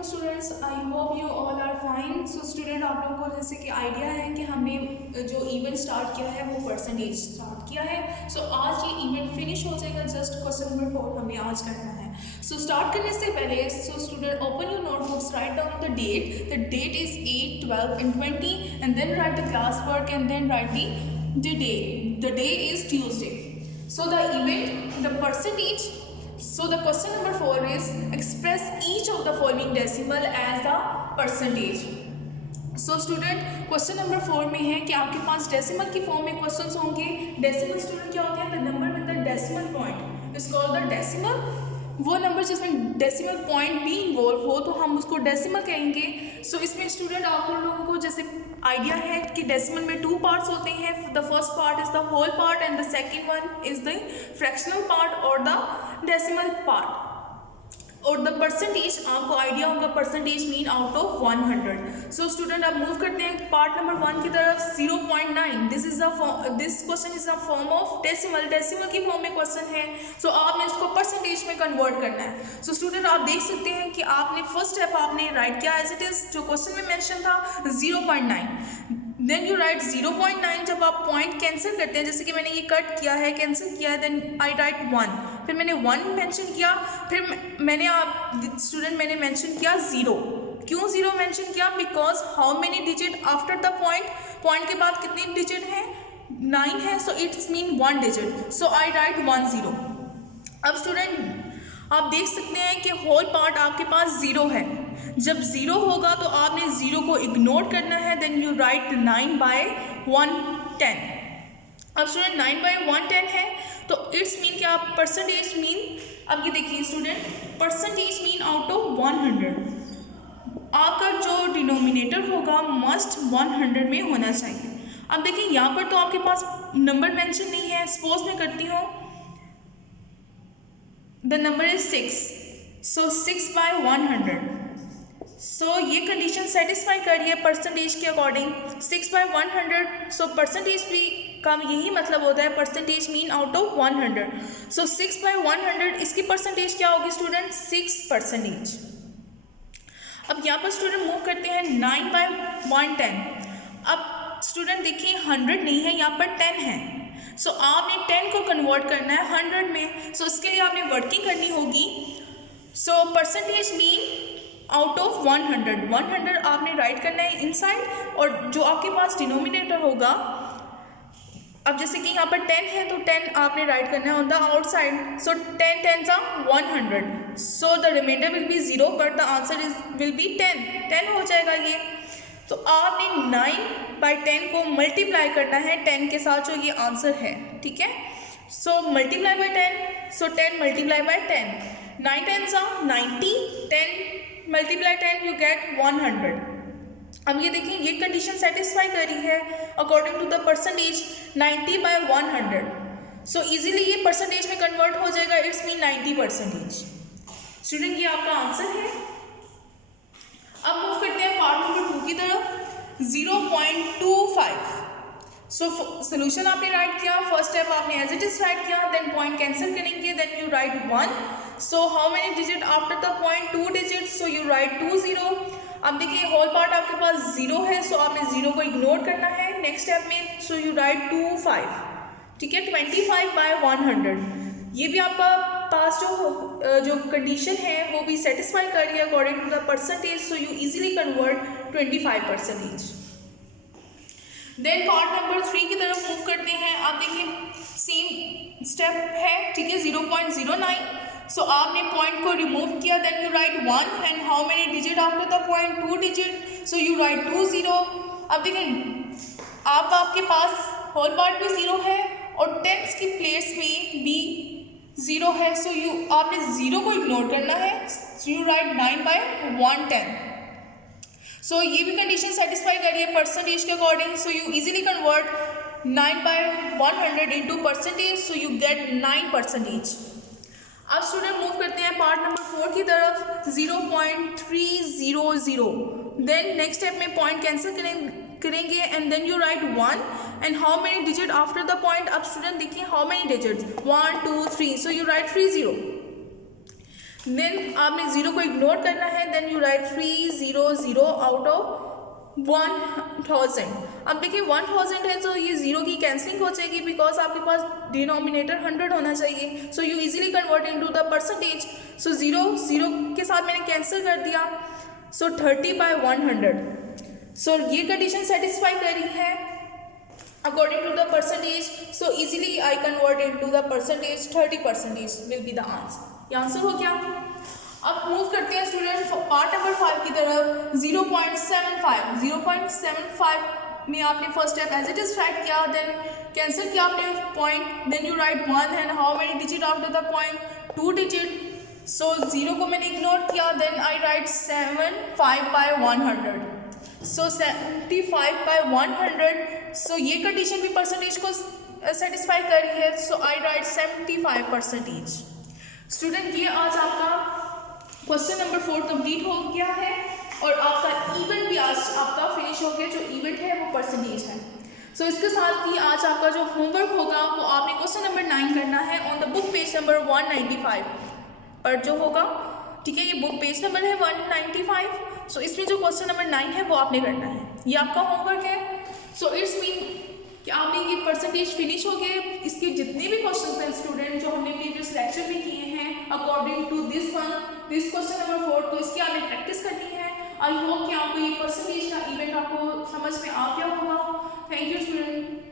Afternoon students, I hope you all are fine. So student, आप लोगों को जैसे कि आइडिया है कि हमने जो इवेंट स्टार्ट किया है वो परसेंटेज स्टार्ट किया है। सो आज ये इवेंट फिनिश हो जाएगा। जस्ट क्वेश्चन नंबर 4 हमें आज करना है। सो स्टार्ट करने से पहले student open your notebooks, write down the date. The date is 8, 12 and 20 and then write the class work and then write the day. The day is Tuesday. So the event, the percentage. So the question number 4 is express each of the following decimal as a percentage. So student, question number 4 में है कि आपके पास decimal की form में questions होंगे। Decimal student क्या होते हैं? The number with the decimal point is called the decimal. वो नंबर जिसमें डेसिमल पॉइंट भी इन्वॉल्व हो तो हम उसको डेसिमल कहेंगे। सो इसमें स्टूडेंट आप लोगों को जैसे आइडिया है कि डेसिमल में 2 पार्ट्स होते हैं। The first part is the whole part and the second one is the fractional part और द डेसिमल पार्ट। और द परसेंटेज, आपको आइडिया होगा percentage mean out of 100। So student आप मूव करते हैं पार्ट नंबर 1 की तरफ। 0.9 this question is a form of decimal. Decimal की फॉर्म में क्वेश्चन है। सो आपने इसको परसेंटेज में कन्वर्ट करना है। सो स्टूडेंट आप देख सकते हैं कि आपने फर्स्ट स्टेप आपने राइट किया एज इट इज, जो क्वेश्चन में मेंशन था 0.9। Then you write 0.9। जब आप पॉइंट कैंसिल करते हैं, जैसे कि मैंने ये कट किया है, कैंसिल किया है, देन आई राइट 1। फिर मैंने 1 मेंशन किया, फिर मैंने स्टूडेंट मैंने मेंशन किया 0। क्यों 0 मेंशन किया? Because how many digit after the point, point के बाद कितने डिजिट हैं? 9 है। So it's mean 1 digit. So I right 1 0। अब स्टूडेंट आप देख सकते हैं कि होल पार्ट आपके पास 0 है। जब 0 होगा तो आपने 0 को इग्नोर करना है। Then you write 9/110। अब स्टूडेंट 9/110 है तो इट्स मीन कि आप परसेंटेज मीन, अब ये देखिए student, percentage mean out of 100। आपका जो डिनोमिनेटर होगा मस्ट 100 में होना चाहिए। अब देखिए यहाँ पर तो आपके पास नंबर मेंशन नहीं है। सपोज मैं करती हूँ द नंबर इज 6, सो 6/100। सो ये कंडीशन सेटिस्फाई कर रही है परसेंटेज के अकॉर्डिंग 6/100। सो परसेंटेज भी का यही मतलब होता है परसेंटेज मीन आउट ऑफ 100। सो 6/100 इसकी परसेंटेज क्या होगी स्टूडेंट? 6%। अब यहाँ पर स्टूडेंट मूव करते हैं 9/110। अब स्टूडेंट देखिए 100 नहीं है, यहाँ पर 10 है। सो आपने 10 को कन्वर्ट करना है 100 में। सो इसके लिए आपने वर्किंग करनी होगी। So percentage mean out of 100 आपने राइट करना है इनसाइड, और जो आपके पास डिनोमिनेटर होगा, अब जैसे कि यहाँ पर 10 है तो 10 आपने राइट करना है on the outside. So 10 10s are 100। So the remainder will be 0 but the answer will be 10 हो जाएगा ये। तो आपने 9/10 को मल्टीप्लाई करना है 10 के साथ, जो ये आंसर है। ठीक है। So multiply by 10। So 10 multiply by 10, 9 10s are 90। 10 multiply 10 you get 100। अब ये देखिए ये कंडीशन सेटिस्फाई करी है according to the percentage 90/100। So easily ये परसेंटेज में कन्वर्ट हो जाएगा। It's mean 90%। स्टूडेंट ये आपका आंसर है। अब मूव करते हैं पार्ट नंबर 2 की तरफ। 0.25। सो सोल्यूशन आपने राइट किया, फर्स्ट स्टेप आपने एज इट इज राइट किया, देन पॉइंट कैंसिल करेंगे, then you write 1। So how many digit after the point? 2 digit. So you write 2 0। अब देखिए होल पार्ट आपके पास 0 है, सो आपने 0 को इग्नोर करना है नेक्स्ट स्टेप में। सो यू राइट 2 5। ठीक है। 25/100। ये भी आपका पास जो कंडीशन है वो भी सेटिस्फाई कर रही है according to the percentage. So you easily convert 25%। Then part number 3 की तरफ मूव करते हैं। आप देखिए सेम स्टेप है। ठीक है। 0.09। सो आपने पॉइंट को रिमूव किया, then you write 1 and how many digit after the point? 2 digit. So you write 2 0। अब देखिए आपके पास होल पार्ट भी 0 है और टेंस की प्लेस में भी 0 है। सो आपने 0 को इग्नोर करना है। You write 9/110। सो ये भी कंडीशन सेटिस्फाई करिए परसेंटेज के according. So you easily convert 9/100 into percentage. So you get 9%। अब स्टूडेंट मूव करते हैं पार्ट नंबर 4 की तरफ। 0.300। देन नेक्स्ट स्टेप में पॉइंट कैंसिल करेंगे and then you write 1 and how many digit after the point? अब student देखिए how many digits? 1 2 3। So you write 30। Then आपने 0 को इग्नोर करना है, then you write 300 out of 1000। अब देखिए 1000 है तो ये 0 की कैंसिलिंग हो जाएगी बिकॉज आपके पास डिनोमिनेटर 100 होना चाहिए, so you easily convert into the percentage. So 0 के साथ मैंने कैंसिल कर दिया, सो 30/100। सो ये कंडीशन सेटिस्फाई करी है according to the percentage, so easily I convert into the percentage, 30% will be the answer। ये आंसर हो गया। अब मूव करते हैं स्टूडेंट पार्ट नंबर 5 की तरफ। 0.75 में आपने first step as it is write किया, देन कैंसिल किया आपने point, then you write 1 and how many digit after the point 2 digit. So 0 को मैंने इग्नोर किया, देन आई राइट 75/100। सो 75/100, सो ये कंडीशन भी परसेंटेज को सेटिस्फाई कर रही है, सो आई राइट 75%। स्टूडेंट ये आज आपका क्वेश्चन नंबर 4 कंप्लीट हो गया है और आपका इवेंट भी आज आपका फिनिश हो गया। जो इवेंट है वो परसेंटेज है। सो इसके साथ ही आज आपका जो होमवर्क होगा वो आपने क्वेश्चन नंबर 9 करना है on the book page number 195 पर जो होगा, ठीक है। ये बुक पेज नंबर है 195। सो इसमें जो क्वेश्चन नंबर 9 है वो आपने करना है, ये आपका होमवर्क है। सो इट्स मीन कि आपने ये परसेंटेज फिनिश हो गए। इसके जितने भी क्वेश्चन हैं स्टूडेंट जो हमने प्रीवियस लेक्चर में किए हैं according to this question number 4, तो इसकी आपने प्रैक्टिस करनी है। आई होप कि आपको ये परसेंटेज का इवेंट आपको समझ में आ गया होगा। Thank you student.